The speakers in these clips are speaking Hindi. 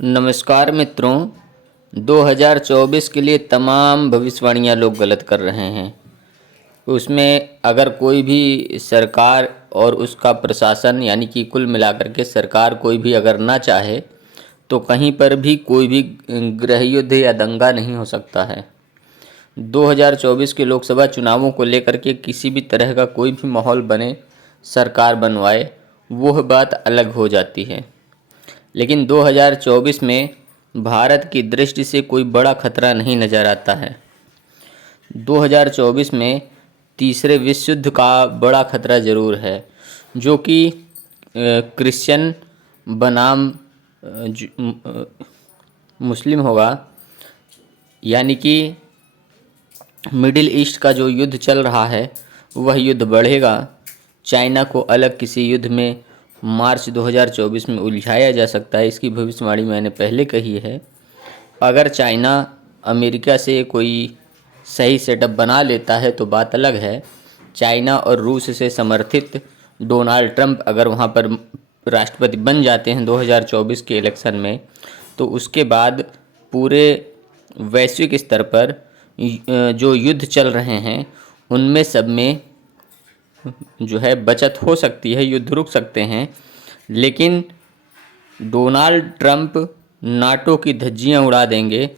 नमस्कार मित्रों। 2024 के लिए तमाम भविष्यवाणियां लोग गलत कर रहे हैं। उसमें अगर कोई भी सरकार और उसका प्रशासन यानी कि कुल मिलाकर के सरकार कोई भी अगर ना चाहे तो कहीं पर भी कोई भी गृह युद्ध या दंगा नहीं हो सकता है। 2024 के लोकसभा चुनावों को लेकर के किसी भी तरह का कोई भी माहौल बने, सरकार बनवाए, वह बात अलग हो जाती है। लेकिन 2024 में भारत की दृष्टि से कोई बड़ा खतरा नहीं नज़र आता है। 2024 में तीसरे विश्व युद्ध का बड़ा खतरा ज़रूर है, जो कि क्रिश्चियन बनाम मुस्लिम होगा। यानी कि मिडिल ईस्ट का जो युद्ध चल रहा है वह युद्ध बढ़ेगा। चाइना को अलग किसी युद्ध में मार्च 2024 में उलझाया जा सकता है। इसकी भविष्यवाणी मैंने पहले कही है। अगर चाइना अमेरिका से कोई सही सेटअप बना लेता है तो बात अलग है। चाइना और रूस से समर्थित डोनाल्ड ट्रंप अगर वहाँ पर राष्ट्रपति बन जाते हैं 2024 के इलेक्शन में, तो उसके बाद पूरे वैश्विक स्तर पर जो युद्ध चल रहे हैं उनमें सब में जो है बचत हो सकती है, युद्ध रुक सकते हैं। लेकिन डोनाल्ड ट्रंप नाटो की धज्जियां उड़ा देंगे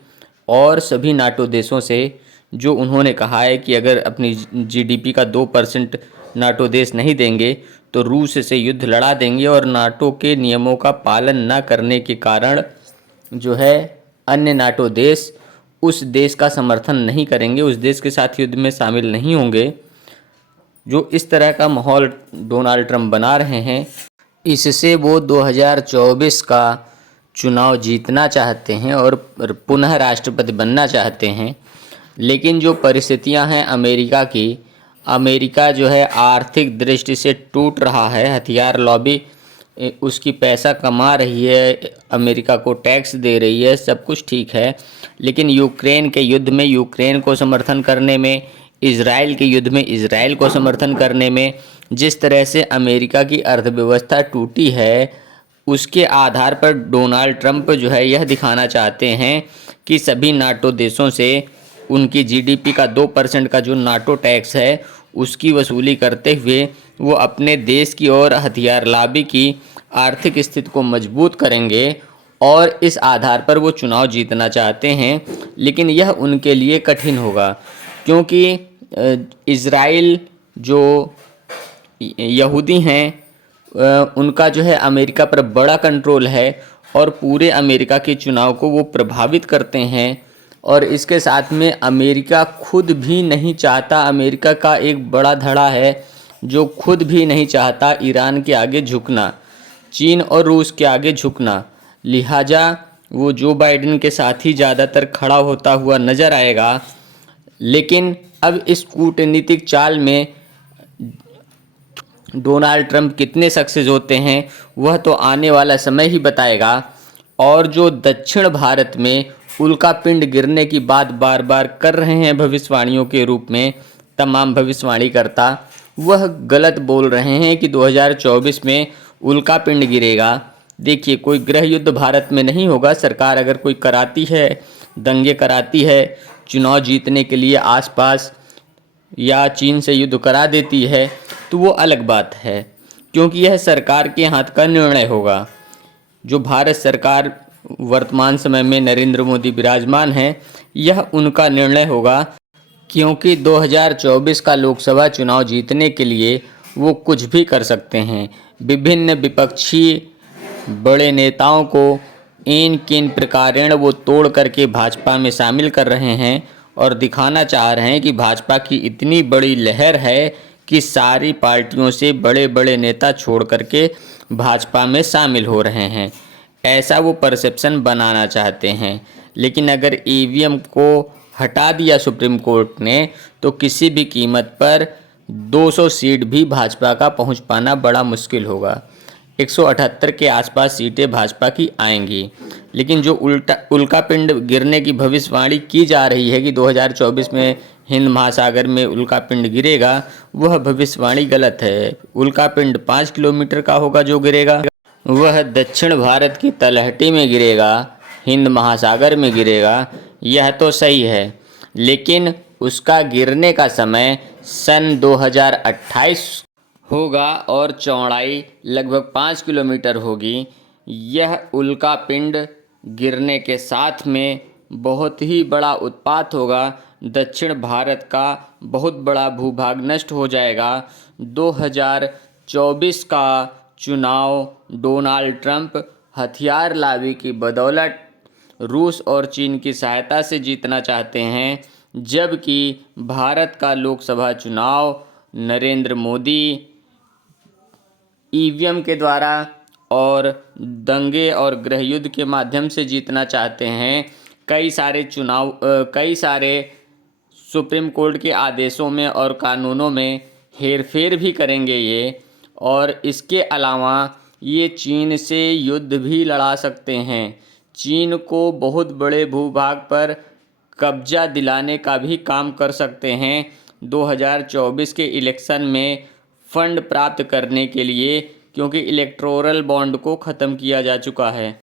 और सभी नाटो देशों से, जो उन्होंने कहा है कि अगर अपनी जीडीपी का 2% नाटो देश नहीं देंगे तो रूस से युद्ध लड़ा देंगे। और नाटो के नियमों का पालन न करने के कारण जो है अन्य नाटो देश उस देश का समर्थन नहीं करेंगे, उस देश के साथ युद्ध में शामिल नहीं होंगे। जो इस तरह का माहौल डोनाल्ड ट्रंप बना रहे हैं, इससे वो 2024 का चुनाव जीतना चाहते हैं और पुनः राष्ट्रपति बनना चाहते हैं। लेकिन जो परिस्थितियां हैं अमेरिका की, अमेरिका जो है आर्थिक दृष्टि से टूट रहा है। हथियार लॉबी उसकी पैसा कमा रही है, अमेरिका को टैक्स दे रही है, सब कुछ ठीक है। लेकिन यूक्रेन के युद्ध में यूक्रेन को समर्थन करने में, इजराइल के युद्ध में इजराइल को समर्थन करने में जिस तरह से अमेरिका की अर्थव्यवस्था टूटी है, उसके आधार पर डोनाल्ड ट्रंप जो है यह दिखाना चाहते हैं कि सभी नाटो देशों से उनकी जीडीपी का 2% का जो नाटो टैक्स है उसकी वसूली करते हुए वो अपने देश की और हथियार लॉबी की आर्थिक स्थिति को मजबूत करेंगे और इस आधार पर वो चुनाव जीतना चाहते हैं। लेकिन यह उनके लिए कठिन होगा, क्योंकि इजराइल जो यहूदी हैं उनका जो है अमेरिका पर बड़ा कंट्रोल है और पूरे अमेरिका के चुनाव को वो प्रभावित करते हैं। और इसके साथ में अमेरिका खुद भी नहीं चाहता, अमेरिका का एक बड़ा धड़ा है जो खुद भी नहीं चाहता ईरान के आगे झुकना, चीन और रूस के आगे झुकना। लिहाजा वो जो बाइडेन के साथ ही ज़्यादातर खड़ा होता हुआ नज़र आएगा। लेकिन अब इस कूटनीतिक चाल में डोनाल्ड ट्रंप कितने सक्सेस होते हैं वह तो आने वाला समय ही बताएगा। और जो दक्षिण भारत में उल्कापिंड गिरने की बात बार बार कर रहे हैं भविष्यवाणियों के रूप में तमाम भविष्यवाणीकर्ता, वह गलत बोल रहे हैं कि 2024 में उल्कापिंड गिरेगा। देखिए, कोई गृह युद्ध भारत में नहीं होगा। सरकार अगर कोई कराती है, दंगे कराती है, चुनाव जीतने के लिए आसपास या चीन से युद्ध करा देती है तो वो अलग बात है, क्योंकि यह सरकार के हाथ का निर्णय होगा। जो भारत सरकार वर्तमान समय में नरेंद्र मोदी विराजमान हैं, यह उनका निर्णय होगा, क्योंकि 2024 का लोकसभा चुनाव जीतने के लिए वो कुछ भी कर सकते हैं। विभिन्न विपक्षी बड़े नेताओं को इन किन प्रकारेण वो तोड़ करके भाजपा में शामिल कर रहे हैं और दिखाना चाह रहे हैं कि भाजपा की इतनी बड़ी लहर है कि सारी पार्टियों से बड़े बड़े नेता छोड़ करके भाजपा में शामिल हो रहे हैं। ऐसा वो परसेप्शन बनाना चाहते हैं। लेकिन अगर ईवीएम को हटा दिया सुप्रीम कोर्ट ने तो किसी भी कीमत पर 200 सीट भी भाजपा का पहुंच पाना बड़ा मुश्किल होगा। 178 के आसपास सीटें भाजपा की आएंगी। लेकिन जो उल्कापिंड गिरने की भविष्यवाणी की जा रही है कि 2024 में हिंद महासागर में उल्कापिंड गिरेगा, वह भविष्यवाणी गलत है। उल्कापिंड 5 किलोमीटर का होगा जो गिरेगा, वह दक्षिण भारत की तलहटी में गिरेगा, हिंद महासागर में गिरेगा, यह तो सही है, लेकिन उसका गिरने का समय सन 2028 होगा और चौड़ाई लगभग 5 किलोमीटर होगी। यह उल्का पिंड गिरने के साथ में बहुत ही बड़ा उत्पात होगा। दक्षिण भारत का बहुत बड़ा भूभाग नष्ट हो जाएगा। 2024 का चुनाव डोनाल्ड ट्रंप हथियार लावी की बदौलत रूस और चीन की सहायता से जीतना चाहते हैं, जबकि भारत का लोकसभा चुनाव नरेंद्र मोदी ईवीएम के द्वारा और दंगे और गृहयुद्ध के माध्यम से जीतना चाहते हैं। कई सारे सुप्रीम कोर्ट के आदेशों में और कानूनों में हेरफेर भी करेंगे ये, और इसके अलावा ये चीन से युद्ध भी लड़ा सकते हैं। चीन को बहुत बड़े भूभाग पर कब्जा दिलाने का भी काम कर सकते हैं 2024 के इलेक्शन में फंड प्राप्त करने के लिए, क्योंकि इलेक्टोरल बॉन्ड को ख़त्म किया जा चुका है।